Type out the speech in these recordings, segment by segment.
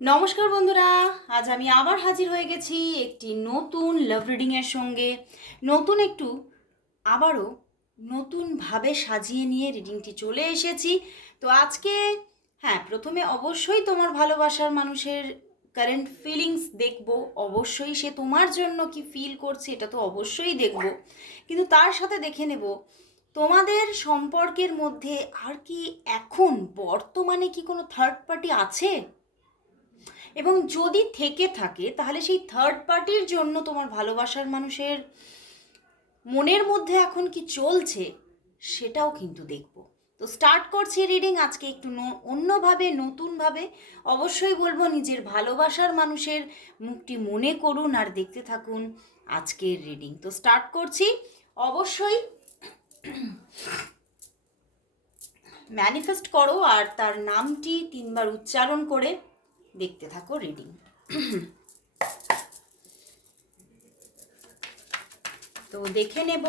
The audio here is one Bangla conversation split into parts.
নমস্কার বন্ধুরা, আজ আমি আবার হাজির হয়ে গেছি একটি নতুন লাভ রিডিংয়ের সঙ্গে। নতুন একটু, আবারও নতুনভাবে সাজিয়ে নিয়ে রিডিংটি চলে এসেছি। তো আজকে হ্যাঁ প্রথমে অবশ্যই তোমার ভালোবাসার মানুষের কারেন্ট ফিলিংস দেখব। অবশ্যই সে তোমার জন্য কি ফিল করছে, এটা তো অবশ্যই দেখব। কিন্তু তার সাথে দেখে নেব, তোমাদের সম্পর্কের মধ্যে আর কি এখন বর্তমানে কি কোনো থার্ড পার্টি আছে? এবং যদি থেকে থাকে, তাহলে সেই থার্ড পার্টির জন্য তোমার ভালোবাসার মানুষের মনের মধ্যে এখন কি চলছে, সেটাও কিন্তু দেখব। তো স্টার্ট করছি রিডিং আজকে একটু অন্যভাবে, নতুনভাবে। অবশ্যই বলব নিজের ভালোবাসার মানুষের মুখটি মনে করুন আর দেখতে থাকুন আজকের রিডিং তো স্টার্ট করছি। অবশ্যই ম্যানিফেস্ট করো আর তার নামটি তিনবার উচ্চারণ করে দেখতে থাকো রিডিং তো দেখে নেব,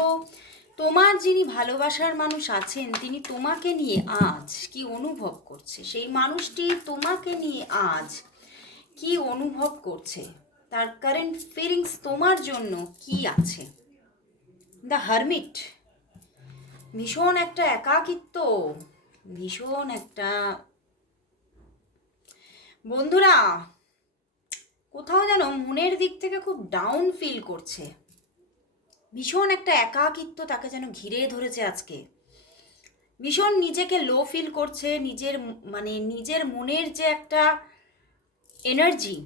তোমার যিনি ভালোবাসার মানুষ আছেন, তিনি তোমাকে নিয়ে আজ কি অনুভব করছে? সেই মানুষটি তোমাকে নিয়ে আজ কি অনুভব করছে? তার কারেন্ট ফিলিংস তোমার জন্য কি আছে? দ্য হারমিট ভীষণ একটা একাকিত্ব, ভীষণ একটা বন্ধুরা, কোথাও যেন মনের দিক থেকে খুব ডাউন ফিল করছে। ভীষণ একটা একাকিত্ব তাকে যেন ঘিরে ধরেছে আজকে। ভীষণ নিজেকে লো ফিল করছে, নিজের মানে নিজের মনের যে একটা এনার্জি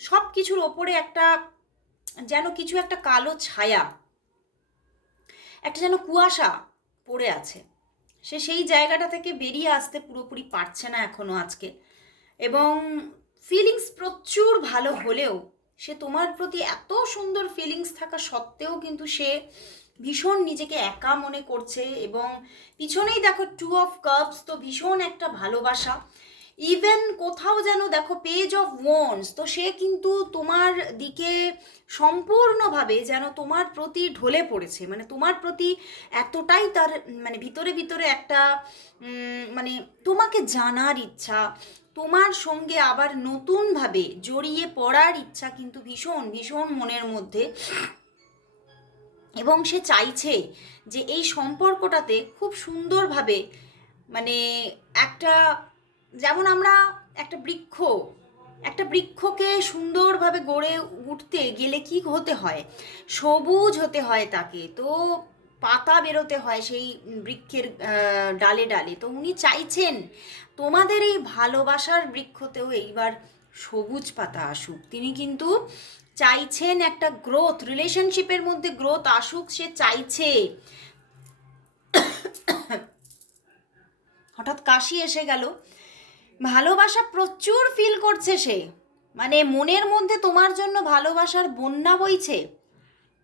সব কিছুর ওপরে একটা যেন কিছু একটা কালো ছায়া, একটা যেন কুয়াশা পড়ে আছে। সে সেই জায়গাটা থেকে বেরিয়ে আসতে পুরোপুরি পারছে না এখনও আজকে। এবং ফিলিংস প্রচুর ভালো হলেও সে তোমার প্রতি এত সুন্দর ফিলিংস থাকা সত্ত্বেও কিন্তু সে ভীষণ নিজেকে একা মনে করছে এবং পিছনেই দেখো টু অফ কাপস তো ভীষণ একটা ভালোবাসা। ইভেন কোথাও যেন দেখো পেজ অফ ওয়ান্স তো সে কিন্তু তোমার দিকে সম্পূর্ণভাবে যেন তোমার প্রতি ঢলে পড়েছে। মানে তোমার প্রতি এতটাই তার মানে ভিতরে ভিতরে একটা মানে তোমাকে জানার ইচ্ছা, তোমার সঙ্গে আবার নতুনভাবে জড়িয়ে পড়ার ইচ্ছা কিন্তু ভীষণ ভীষণ মনের মধ্যে। এবং সে চাইছে যে এই সম্পর্কটাতে খুব সুন্দরভাবে মানে একটা যেমন আমরা একটা বৃক্ষ, একটা বৃক্ষকে সুন্দরভাবে গড়ে উঠতে গেলে কি হতে হয়? সবুজ হতে হয় তাকে, তো পাতা বেরোতে হয় সেই বৃক্ষের ডালে ডালে। তো উনি চাইছেন, তোমাদের এই ভালোবাসার বৃক্ষতেও এইবার সবুজ পাতা আসুক। তিনি কিন্তু চাইছেন একটা গ্রোথ রিলেশনশিপের মধ্যে গ্রোথ আসুক, সে চাইছে। হঠাৎ কাশি এসে গেল ভালোবাসা প্রচুর ফিল করছে সে। মানে মনের মধ্যে তোমার জন্য ভালোবাসার বন্যা বইছে।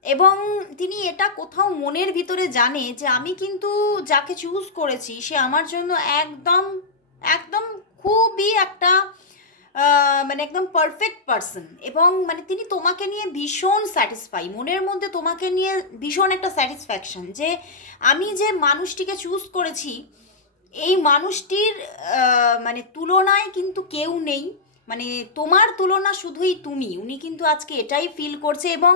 এবং তিনি এটা কোথাও মনের ভিতরে জানে যে আমি কিন্তু যাকে চুজ করেছি, সে আমার জন্য একদম একদম খুবই একটা মানে একদম পারফেক্ট পারসন এবং মানে তিনি তোমাকে নিয়ে ভীষণ স্যাটিসফাই মনের মধ্যে তোমাকে নিয়ে ভীষণ একটা স্যাটিসফ্যাকশন যে আমি যে মানুষটিকে চুজ করেছি এই মানুষটির মানে তুলনায় কিন্তু কেউ নেই। মানে তোমার তুলনা শুধুই তুমি। উনি কিন্তু আজকে এটাই ফিল করছে এবং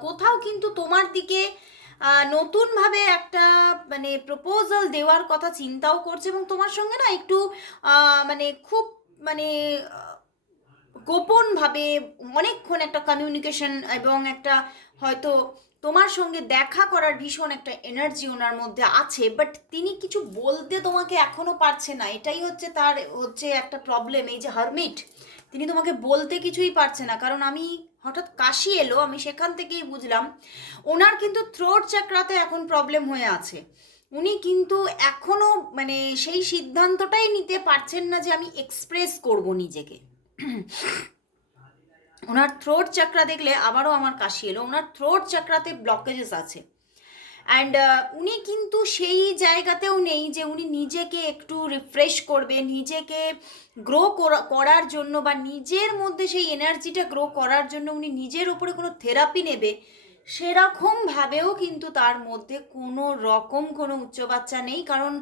কোথাও কিন্তু তোমার দিকে নতুনভাবে একটা মানে প্রপোজাল দেওয়ার কথা চিন্তাও করছে এবং তোমার সঙ্গে না একটু মানে খুব মানে গোপনভাবে অনেকক্ষণ একটা কমিউনিকেশন এবং একটা হয়তো তোমার সঙ্গে দেখা করার ভীষণ একটা এনার্জি ওনার মধ্যে আছে বাট তিনি কিছু বলতে তোমাকে এখনও পারছে না। এটাই হচ্ছে তার, হচ্ছে একটা প্রবলেম এই যে হারমিট তিনি তোমাকে বলতে কিছুই পারছে না। কারণ আমি হঠাৎ কাশি এলো, আমি সেখান থেকেই বুঝলাম, ওনার কিন্তু থ্রোট চাকরাতে এখন প্রবলেম হয়ে আছে। উনি কিন্তু এখনও মানে সেই সিদ্ধান্তটাই নিতে পারছেন না যে আমি এক্সপ্রেস করব নিজেকে। ওনার থ্রোট চাকরা দেখলে আবারও আমার কাশি এলো। ওনার থ্রোট চাকরাতে ব্লকেজেস আছে। অ্যান্ড উনি কিন্তু সেই জায়গাতেও নেই যে উনি নিজেকে একটু রিফ্রেশ করবে নিজেকে গ্রো করার জন্য বা নিজের মধ্যে সেই এনার্জিটা গ্রো করার জন্য উনি নিজের ওপরে কোনো থেরাপি নেবে সেরকমভাবেও কিন্তু তার মধ্যে কোনো রকম কোনো উচ্চ বাচ্চা নেই। কারণ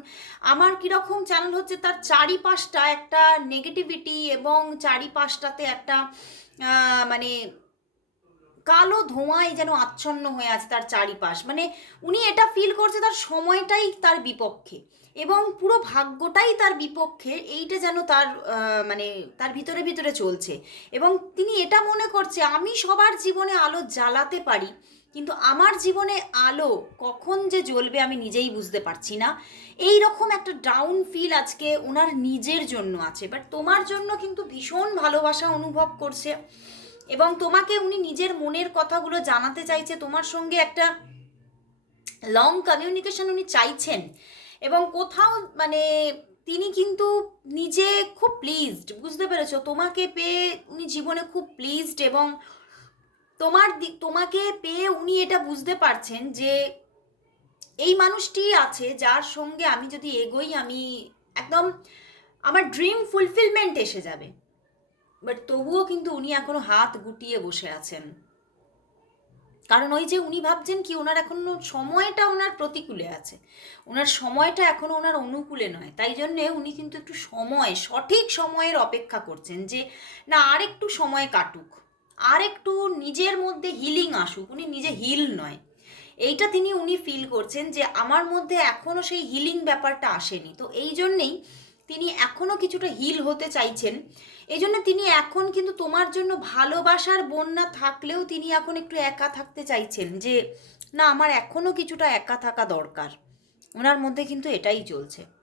আমার কীরকম চ্যানেল হচ্ছে, তার চারিপাশটা একটা নেগেটিভিটি এবং চারিপাশটাতে একটা মানে কালো ধোঁয়ায় যেন আচ্ছন্ন হয়ে আছে তার চারিপাশ। মানে উনি এটা ফিল করছে তার সময়টাই তার বিপক্ষে এবং পুরো ভাগ্যটাই তার বিপক্ষে, এইটা যেন তার মানে তার ভিতরে ভিতরে চলছে। এবং তিনি এটা মনে করছে, আমি সবার জীবনে আলো জ্বালাতে পারি কিন্তু আমার জীবনে আলো কখন যে জ্বলবে আমি নিজেই বুঝতে পারছি না। এই রকম একটা ডাউন ফিল আজকে ওনার নিজের জন্য আছে। বাট তোমার জন্য কিন্তু ভীষণ ভালোবাসা অনুভব করছে এবং তোমাকে উনি নিজের মনের কথাগুলো জানাতে চাইছে। তোমার সঙ্গে একটা লং কমিউনিকেশন উনি চাইছেন এবং কোথাও মানে তিনি কিন্তু নিজে খুব প্লিজড বুঝতে পেরেছ? তোমাকে পেয়ে উনি জীবনে খুব প্লিজড এবং তোমার দিক তোমাকে পেয়ে উনি এটা বুঝতে পারছেন যে এই মানুষটি আছে যার সঙ্গে আমি যদি এগোই, আমি একদম আমার ড্রিম ফুলফিলমেন্ট এসে যাবে। বাট তবুও কিন্তু উনি এখনও হাত গুটিয়ে বসে আছেন। কারণ ওই যে উনি ভাবছেন কি, ওনার এখনও সময়টা ওনার প্রতিকূলে আছে। ওনার সময়টা এখনও ওনার অনুকূলে নয়। তাই জন্যে উনি কিন্তু একটু সময়, সঠিক সময়ের অপেক্ষা করছেন যে, না আর একটু সময় কাটুক। আর একটু নিজের মধ্যে হিলিং আসুক, উনি নিজে হিল নয়। এইটা তিনি, উনি ফিল করছেন যে আমার মধ্যে এখনও সেই হিলিং ব্যাপারটা আসেনি। তো এই জন্যেই তিনি এখনও কিছুটা হিল হতে চাইছেন। এই জন্য তিনি এখন কিন্তু তোমার জন্য ভালোবাসার বন্যা থাকলেও তিনি এখন একটু একা থাকতে চাইছেন যে, না, আমার এখনও কিছুটা একা থাকা দরকার। ওনার মধ্যে কিন্তু এটাই চলছে।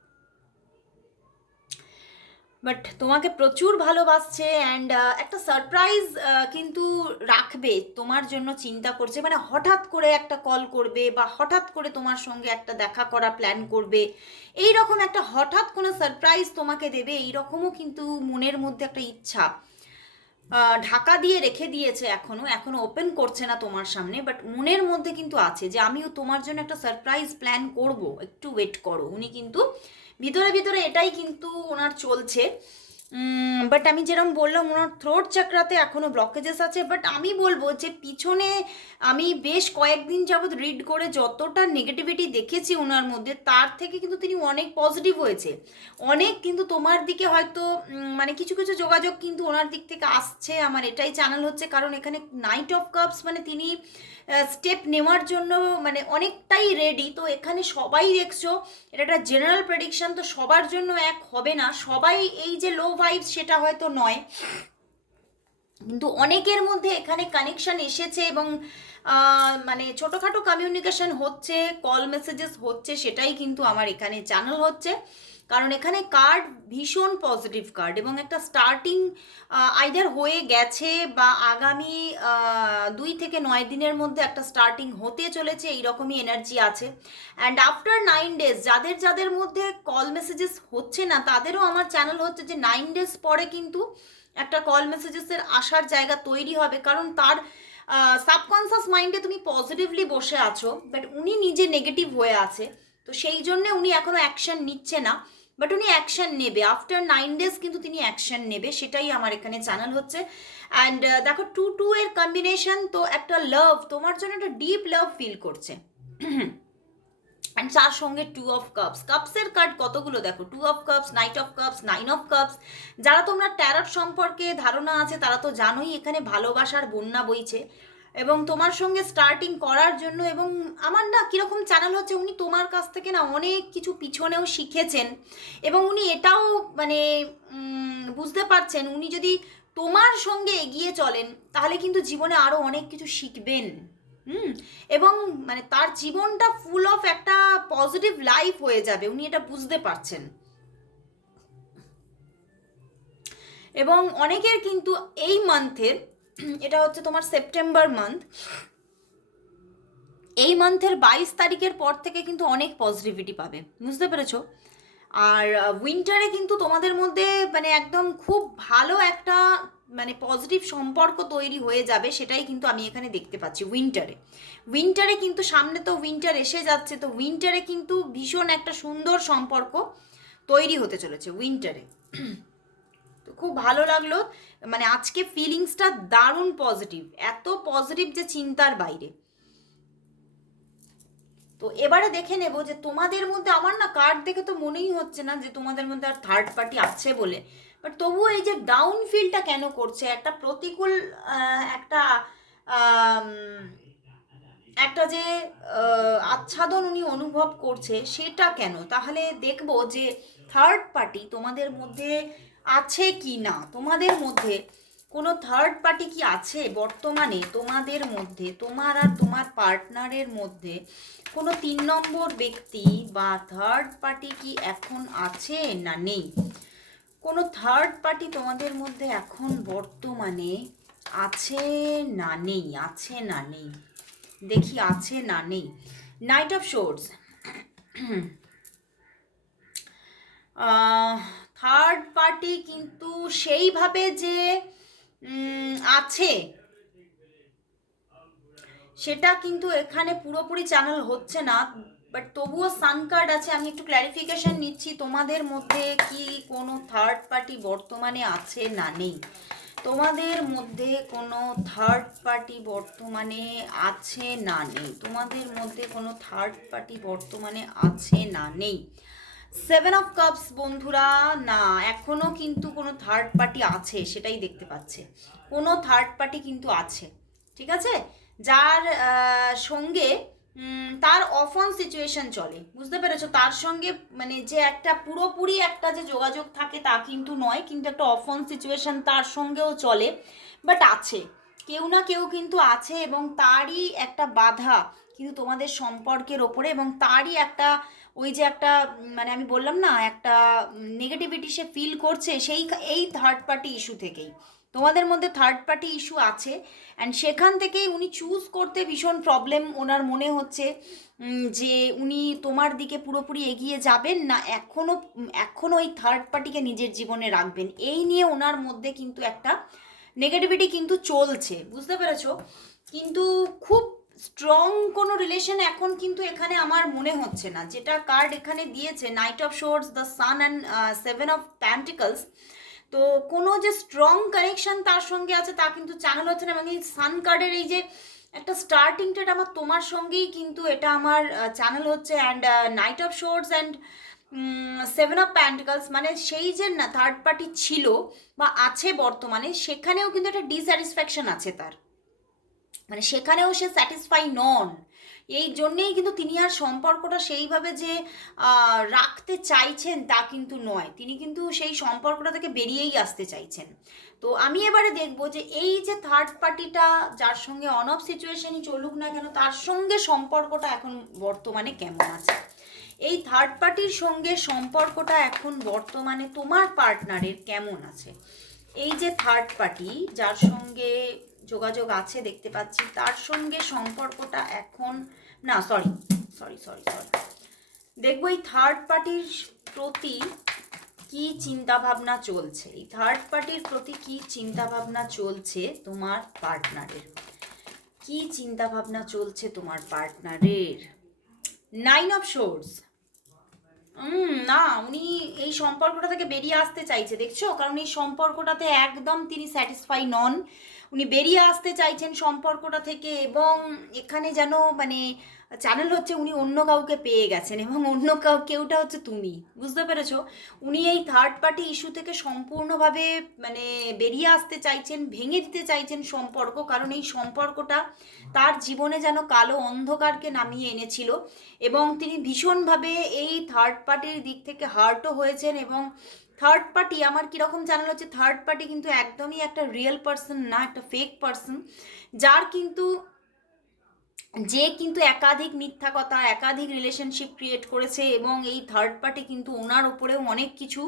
বাট তোমাকে প্রচুর ভালোবাসছে অ্যান্ড একটা সারপ্রাইজ কিন্তু রাখবে, তোমার জন্য চিন্তা করছে মানে হঠাৎ করে একটা কল করবে বা হঠাৎ করে তোমার সঙ্গে একটা দেখা করা প্ল্যান করবে। এই রকম একটা হঠাৎ কোনো সারপ্রাইজ তোমাকে দেবে এই রকমও কিন্তু মনের মধ্যে একটা ইচ্ছা। ঢাকা দিয়ে রেখে দিয়েছে এখনও এখনও ওপেন করছে না তোমার সামনে বাট মনের মধ্যে কিন্তু আছে যে আমিও তোমার জন্য একটা সারপ্রাইজ প্ল্যান করব। একটু ওয়েট করো, উনি কিন্তু ভিতরে ভিতরে এটাই কিন্তু ওনার চলছে। বাট আমি যেরকম বললাম, ওনার থ্রোট চাকরাতে এখনও ব্লকেজেস আছে বাট আমি বলব যে পিছনে আমি বেশ কয়েকদিন যাবৎ রিড করে যতটা নেগেটিভিটি দেখেছি ওনার মধ্যে, তার থেকে কিন্তু তিনি অনেক পজিটিভ হয়েছে। অনেক কিন্তু তোমার দিকে হয়তো মানে কিছু কিছু যোগাযোগ কিন্তু ওনার দিক থেকে আসছে। আমার এটাই চ্যানেল হচ্ছে, কারণ এখানে নাইট অফ কাপস মানে তিনি স্টেপ নেওয়ার জন্য মানে অনেকটাই রেডি তো এখানে সবাই দেখছ, এটা একটা জেনারেল প্রেডিকশান তো সবার জন্য এক হবে না। সবাই এই যে লো ভাইবস সেটা হয়তো নয়। কিন্তু অনেকের মধ্যে এখানে কানেকশন এসেছে এবং মানে ছোটোখাটো কমিউনিকেশন হচ্ছে কল মেসেজেস হচ্ছে, সেটাই কিন্তু আমার এখানে চ্যানেল হচ্ছে। কারণ এখানে কার্ড ভীষণ পজিটিভ কার্ড এবং একটা স্টার্টিং আইদার হয়ে গেছে বা আগামী দুই থেকে নয় দিনের মধ্যে একটা স্টার্টিং হতে চলেছে, এইরকমই এনার্জি আছে। অ্যান্ড আফটার নাইন ডেজ যাদের যাদের মধ্যে কল মেসেজেস হচ্ছে না, তাদেরও আমার চ্যানেল হচ্ছে যে নাইন ডেজ পরে কিন্তু একটা কল মেসেজেসের আসার জায়গা তৈরি হবে। কারণ তার সাবকনসিয়াস মাইন্ডে তুমি পজিটিভলি বসে আছো বাট উনি নিজে নেগেটিভ হয়ে আছে। তো সেই জন্যে উনি এখনও অ্যাকশন নিচ্ছে না। বাট উনি অ্যাকশন নেবে। আফটার নাইন ডেজ কিন্তু তিনি অ্যাকশন নেবে, সেটাই আমার এখানে চ্যানেল হচ্ছে। অ্যান্ড দেখো টু টু এর কম্বিনেশন তো একটা লাভ তোমার জন্য একটা ডিপ লাভ ফিল করছে। অ্যান্ড তার সঙ্গে টু অফ কাপস কাপসের কার্ড কতগুলো দেখো? Two of cups knight of cups nine of cups যারা তোমরা ট্যারট সম্পর্কে ধারণা আছে, তারা তো জানোই এখানে ভালোবাসার বন্যা বইছে। এবং তোমার সঙ্গে স্টার্টিং করার জন্য এবং আমার না কীরকম চ্যানেল হচ্ছে, উনি তোমার কাছ থেকে না অনেক কিছু পিছনেও শিখেছেন এবং উনি এটাও মানে বুঝতে পারছেন, উনি যদি তোমার সঙ্গে এগিয়ে চলেন, তাহলে কিন্তু জীবনে আরও অনেক কিছু শিখবেন। হুম? এবং মানে তার জীবনটা ফুল অফ একটা পজিটিভ লাইফ হয়ে যাবে, উনি এটা বুঝতে পারছেন। এবং অনেকের কিন্তু এই মান্থের এটা হচ্ছে তোমার সেপ্টেম্বর মান্থ এই মান্থের বাইশ তারিখের পর থেকে কিন্তু অনেক পজিটিভিটি পাবে, বুঝতে পেরেছ? আর উইন্টারে কিন্তু তোমাদের মধ্যে মানে একদম খুব ভালো একটা মানে পজিটিভ সম্পর্ক তৈরি হয়ে যাবে, সেটাই কিন্তু আমি এখানে দেখতে পাচ্ছি উইন্টারে উইন্টারে কিন্তু সামনে তো উইন্টার এসে যাচ্ছে, তো উইন্টারে কিন্তু ভীষণ একটা সুন্দর সম্পর্ক তৈরি হতে চলেছে উইন্টারে খুব ভালো লাগল। মানে আজকে ফিলিংসটা দারুণ পজিটিভ এত পজিটিভ যে চিন্তার বাইরে। তো এবারে দেখে নেব যে তোমাদের মধ্যে, আমার না কার্ড দেখে তো মনেই হচ্ছে না যে তোমাদের মধ্যে আর থার্ড পার্টি আছে বলে। বাট তবুও এই যে ডাউন ফিলটা কেন করছে? একটা প্রতিকূল একটা একটা যে আচ্ছাদন উনি অনুভব করছে, সেটা কেন? তাহলে দেখব যে থার্ড পার্টি তোমাদের মধ্যে আছে কি না? তোমাদের মধ্যে কোনো থার্ড পার্টি কি আছে বর্তমানে তোমাদের মধ্যে? তোমার আর তোমার পার্টনারের মধ্যে কোনো তিন নম্বর ব্যক্তি বা থার্ড পার্টি কি এখন আছে না নেই? কোনো থার্ড পার্টি তোমাদের মধ্যে এখন বর্তমানে আছে না নেই? আছে না নেই? দেখি আছে না নেই। Knight of swords third party কিন্তু সেইভাবে যে আছে, সেটা কিন্তু এখানে পুরোপুরি চ্যানেল হচ্ছে না বাট তবুও সান কার্ড আছে। আমি একটু ক্ল্যারিফিকেশন নিচ্ছি, তোমাদের মধ্যে কি কোনো থার্ড পার্টি বর্তমানে আছে না নেই? তোমাদের মধ্যে কোনো থার্ড পার্টি বর্তমানে আছে না নেই? তোমাদের মধ্যে কোনো থার্ড পার্টি বর্তমানে আছে না নেই? সেভেন অফ কাপস বন্ধুরা, না এখনও কিন্তু কোনো থার্ড পার্টি আছে, সেটাই দেখতে পাচ্ছে। কোনো থার্ড পার্টি কিন্তু আছে, ঠিক আছে? যার সঙ্গে তার অফন সিচুয়েশন চলে, বুঝতে পেরেছ? তার সঙ্গে মানে যে একটা পুরোপুরি একটা যে যোগাযোগ থাকে তা কিন্তু নয়, কিন্তু একটা অফন সিচুয়েশন তার সঙ্গেও চলে বাট আছে। কেউ না কেউ কিন্তু আছে এবং তারই একটা বাধা কিন্তু তোমাদের সম্পর্কের ওপরে এবং তারই একটা ওই যে একটা মানে আমি বললাম না, একটা নেগেটিভিটি সে ফিল করছে সেই এই থার্ড পার্টি ইস্যু থেকেই। তোমাদের মধ্যে থার্ড পার্টি ইস্যু আছে অ্যান্ড সেখান থেকেই উনি চুজ করতে ভীষণ প্রবলেম ওনার মনে হচ্ছে যে উনি তোমার দিকে পুরোপুরি এগিয়ে যাবেন না এখনও এখনও ওই থার্ড পার্টিকে নিজের জীবনে রাখবেন। এই নিয়ে ওনার মধ্যে কিন্তু একটা নেগেটিভিটি কিন্তু চলছে, বুঝতে পেরেছ? কিন্তু খুব স্ট্রং কোনো রিলেশন এখন কিন্তু এখানে আমার মনে হচ্ছে না। যেটা কার্ড এখানে দিয়েছে knight of swords the sun and seven of pentacles তো কোনো যে স্ট্রং কানেকশন তার সঙ্গে আছে তা কিন্তু চ্যানেল হচ্ছে না এই সান কার্ডের এই যে একটা স্টার্টিংটা আমার তোমার সঙ্গেই কিন্তু এটা আমার চ্যানেল হচ্ছে and knight of swords and seven of pentacles মানে সেই যে না থার্ড পার্টি ছিল বা আছে বর্তমানে, সেখানেও কিন্তু একটা ডিস্যাটিসফ্যাকশন আছে তার। মানে সেখানেও সে স্যাটিসফাই নন। এই জন্যেই কিন্তু তিনি আর সম্পর্কটা সেইভাবে যে রাখতে চাইছেন তা কিন্তু নয়। তিনি কিন্তু সেই সম্পর্কটা থেকে বেরিয়েই আসতে চাইছেন। তো আমি এবারে দেখব যে এই যে থার্ড পার্টিটা যার সঙ্গে অন অফ সিচুয়েশনই চলুক না কেন, তার সঙ্গে সম্পর্কটা এখন বর্তমানে কেমন আছে? এই থার্ড পার্টির সঙ্গে সম্পর্কটা এখন বর্তমানে তোমার পার্টনারের কেমন আছে? এই যে থার্ড পার্টি যার সঙ্গে যোগাযোগ আছে, দেখতে পাচ্ছি। তার সঙ্গে সম্পর্কটা এখন, না সরি সরি সরি সরি দেখব এই থার্ড পার্টির প্রতি কি চিন্তা ভাবনা চলছে। এই থার্ড পার্টির প্রতি কি চিন্তা ভাবনা চলছে তোমার পার্টনারের কি চিন্তা ভাবনা চলছে তোমার পার্টনারের নাইন অফ শোর্স না, উনি এই সম্পর্কটা থেকে বেরিয়ে আসতে চাইছে, দেখছ? কারণ এই সম্পর্কটাতে একদম তিনি স্যাটিসফাই নন। উনি বেরিয়ে আসতে চাইছেন সম্পর্কটা থেকে এবং এখানে যেন মানে চ্যানেল হচ্ছে উনি অন্য কাউকে পেয়ে গেছেন এবং অন্য কাউ কেউটা হচ্ছে তুমি, বুঝতে পেরেছ? উনি এই থার্ড পার্টি ইস্যু থেকে সম্পূর্ণভাবে মানে বেরিয়ে আসতে চাইছেন, ভেঙে দিতে চাইছেন সম্পর্ক, কারণ এই সম্পর্কটা তার জীবনে যেন কালো অন্ধকারকে নামিয়ে এনেছিল এবং তিনি ভীষণভাবে এই থার্ড পার্টির দিক থেকে হার্টও হয়েছেন এবং থার্ড পার্টি আমার কীরকম চ্যানেল হচ্ছে থার্ড পার্টি কিন্তু একদমই একটা রিয়েল পার্সন না, একটা ফেক পার্সন যার কিন্তু যে কিন্তু একাধিক মিথ্যা কথা, একাধিক রিলেশনশিপ ক্রিয়েট করেছে এবং এই থার্ড পার্টি কিন্তু ওনার ওপরেও অনেক কিছু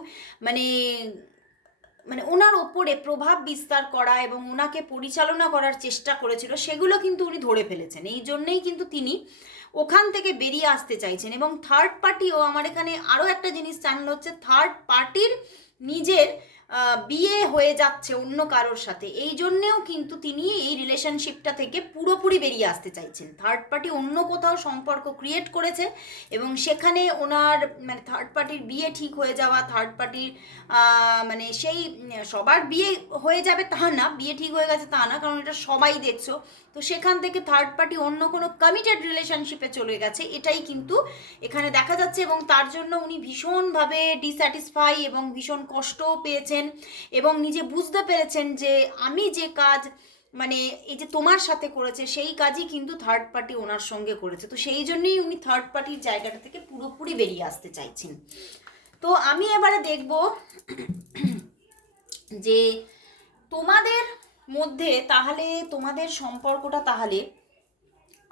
মানে মানে ওনার ওপরে প্রভাব বিস্তার করা এবং ওনাকে পরিচালনা করার চেষ্টা করেছিল, সেগুলো কিন্তু উনি ধরে ফেলেছেন। এই জন্যেই কিন্তু তিনি ওখান থেকে বেরিয়ে আসতে চাইছেন এবং থার্ড পার্টিও আমার এখানে আরও একটা জিনিস চ্যানেল হচ্ছে থার্ড পার্টির নিজের বিয়ে হয়ে যাচ্ছে অন্য কারোর সাথে। এই জন্যেও কিন্তু তিনি এই রিলেশনশিপটা থেকে পুরোপুরি বেরিয়ে আসতে চাইছেন। থার্ড পার্টি অন্য কোথাও সম্পর্ক ক্রিয়েট করেছে এবং সেখানে ওনার মানে থার্ড পার্টির বিয়ে ঠিক হয়ে যাওয়া থার্ড পার্টির মানে সেই, সবার বিয়ে হয়ে যাবে তা না, বিয়ে ঠিক হয়ে গেছে তা না, কারণ এটা সবাই দেখছ। তো সেখান থেকে থার্ড পার্টি অন্য কোনো কমিটেড রিলেশনশিপে চলে গেছে, এটাই কিন্তু এখানে দেখা যাচ্ছে এবং তার জন্য উনি ভীষণভাবে ডিস্যাটিসফাই এবং ভীষণ কষ্টও পেয়েছেন। এবং নিজে বুঝতে পেরেছেন যে আমি যে কাজ মানে এই যে তোমার সাথে করেছে, সেই কাজই কিন্তু থার্ড পার্টি ওনার সঙ্গে করেছে। তো সেই জন্যই উনি থার্ড পার্টির জায়গাটা থেকে পুরোপুরি বেরিয়ে আসতে চাইছেন। তো আমি এবারে দেখব যে তোমাদের মধ্যে তাহলে, তোমাদের সম্পর্কটা তাহলে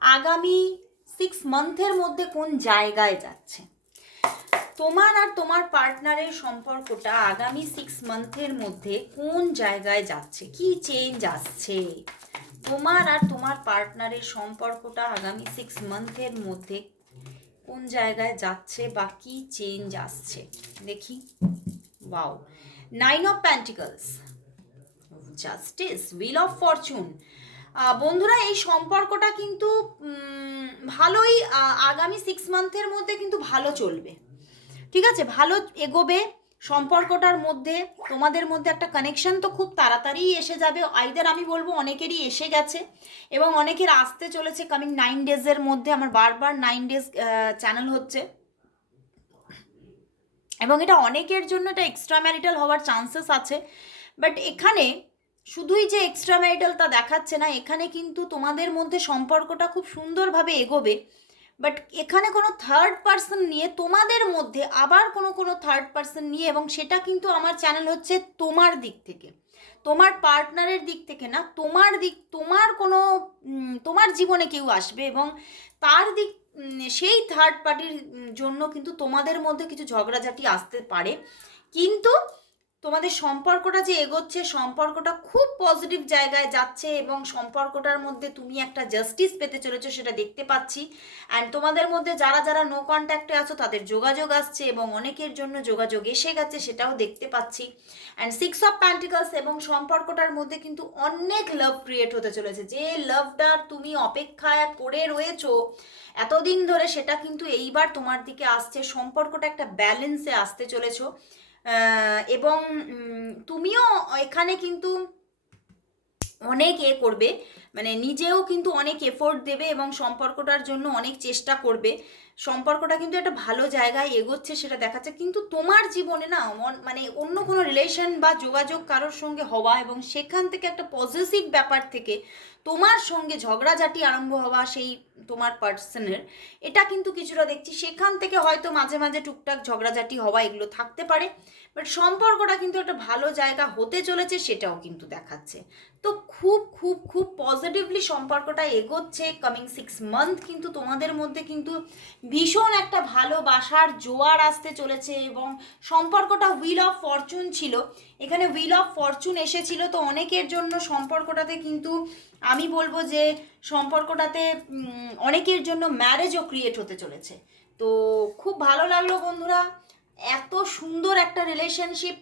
আগামী সিক্স মান্থের মধ্যে কোন জায়গায় যাচ্ছে? তোমার আর তোমার পার্টনারের সম্পর্কটা আগামী সিক্স মান্থের মধ্যে কোন জায়গায় যাচ্ছে? কি চেঞ্জ আসছে? তোমার আর তোমার পার্টনারের সম্পর্কটা আগামী সিক্স মান্থের মধ্যে কোন জায়গায় যাচ্ছে বা কি চেঞ্জ আসছে? দেখি। বাউ nine of pentacles justice wheel of fortune বন্ধুরা, এই সম্পর্কটা কিন্তু ভালোই আগামী সিক্স মান্থের মধ্যে কিন্তু ভালো চলবে। ঠিক আছে? ভালো এগোবে। সম্পর্কটার মধ্যে, তোমাদের মধ্যে একটা কানেকশন তো খুব তাড়াতাড়ি এসে যাবে। আইদার আমি বলব অনেকেরই এসে গেছে এবং অনেকের আসতে চলেছে কামিং নাইন ডেজের মধ্যে। আমার বারবার নাইন ডেজ চ্যানেল হচ্ছে। এবং এটা অনেকের জন্য এটা এক্সট্রা ম্যারিটাল হওয়ার চান্সেস আছে। বাট এখানে শুধুই যে এক্সট্রা ম্যারিটাল তা দেখাচ্ছে না, এখানে কিন্তু তোমাদের মধ্যে সম্পর্কটা খুব সুন্দরভাবে এগোবে। বাট এখানে কোনো থার্ড পার্সন নিয়ে, তোমাদের মধ্যে আবার কোনো কোনো থার্ড পার্সন নিয়ে, এবং সেটা কিন্তু আমার চ্যানেল হচ্ছে তোমার দিক থেকে। তোমার পার্টনারের দিক থেকে না, তোমার দিক, তোমার কোনো তোমার জীবনে কেউ আসবে এবং তার দিক সেই থার্ড পার্টির জন্য কিন্তু তোমাদের মধ্যে কিছু ঝগড়াঝাটি আসতে পারে। কিন্তু তোমাদের সম্পর্কটা যে এগোচ্ছে, সম্পর্কটা খুব পজিটিভ জায়গায় যাচ্ছে এবং সম্পর্কটার মধ্যে তুমি একটা জাস্টিস পেতে চলেছো সেটা দেখতে পাচ্ছি। অ্যান্ড তোমাদের মধ্যে যারা যারা নো কন্ট্যাক্টে আছো, তাদের যোগাযোগ আসছে এবং অনেকের জন্য যোগাযোগ এসে গেছে সেটাও দেখতে পাচ্ছি। অ্যান্ড সিক্স অফ প্যান্টিকলস এবং সম্পর্কটার মধ্যে কিন্তু অনেক লাভ ক্রিয়েট হতে চলেছে। যে লাভটার তুমি অপেক্ষায় করে রয়েছো, এতদিন ধরে সেটা কিন্তু এইবার তোমার দিকে আসছে। সম্পর্কটা একটা ব্যালেন্সে আসতে চলেছো। এবং তুমিও এখানে কিন্তু অনেক এ করবে। মানে নিজেও কিন্তু অনেক এফোর্ট দেবে এবং সম্পর্কটার জন্য অনেক চেষ্টা করবে। সম্পর্কটা কিন্তু একটা ভালো জায়গায় এগোচ্ছে সেটা দেখাচ্ছে। কিন্তু তোমার জীবনে না মানে অন্য কোনো রিলেশন বা যোগাযোগ কারোর সঙ্গে হওয়া এবং সেখান থেকে একটা পজিটিভ ব্যাপার থেকে তোমার সঙ্গে ঝগড়াঝাটি আরম্ভ হওয়া সেই তোমার পার্সনের এটা কিন্তু কিছুটা দেখছি, সেখান থেকে হয়তো মাঝে মাঝে টুকটাক ঝগড়াঝাটি হওয়া এগুলো থাকতে পারে বাট সম্পর্কটা কিন্তু একটা ভালো জায়গা হতে চলেছে সেটাও কিন্তু দেখাচ্ছে। তো খুব খুব খুব পজিটিভলি সম্পর্কটা এগোচ্ছে কামিং সিক্স মান্থ কিন্তু তোমাদের মধ্যে কিন্তু ভীষণ একটা ভালোবাসার জোয়ার আসতে চলেছে এবং সম্পর্কটা হুইল অফ ফরচুন ছিল। এখানে হুইল অফ ফরচুন এসেছিল, তো অনেকের জন্য সম্পর্কটাতে কিন্তু আমি বলব যে সম্পর্কটাতে অনেকের জন্য ম্যারেজও ক্রিয়েট হতে চলেছে। তো খুব ভালো লাগল বন্ধুরা, এত সুন্দর একটা রিলেশনশিপ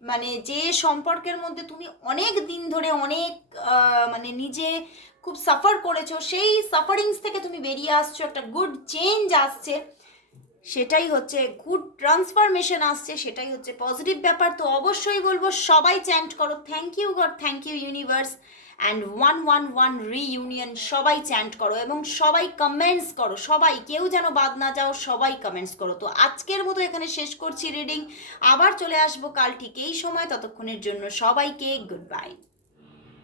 মানে যে সম্পর্কের মধ্যে তুমি অনেক দিন ধরে অনেক মানে নিজে খুব সাফার করেছ, সেই সাফারিংস থেকে তুমি বেরিয়ে আসছো, একটা গুড চেঞ্জ আসছে। সেটাই হচ্ছে গুড ট্রান্সফরমেশন আসছে, সেটাই হচ্ছে পজিটিভ ব্যাপার। তো অবশ্যই বলব, সবাই চ্যান্ট করো। Thank you God thank you universe and one one one reunion সবাই চ্যান্ট করো এবং সবাই কমেন্টস করো। সবাই, কেউ যেন বাদ না যাও, সবাই কমেন্টস করো। তো আজকের মতো এখানে শেষ করছি রিডিং আবার চলে আসব কাল ঠিক এই সময়, ততক্ষণের জন্য সবাইকে গুড বাই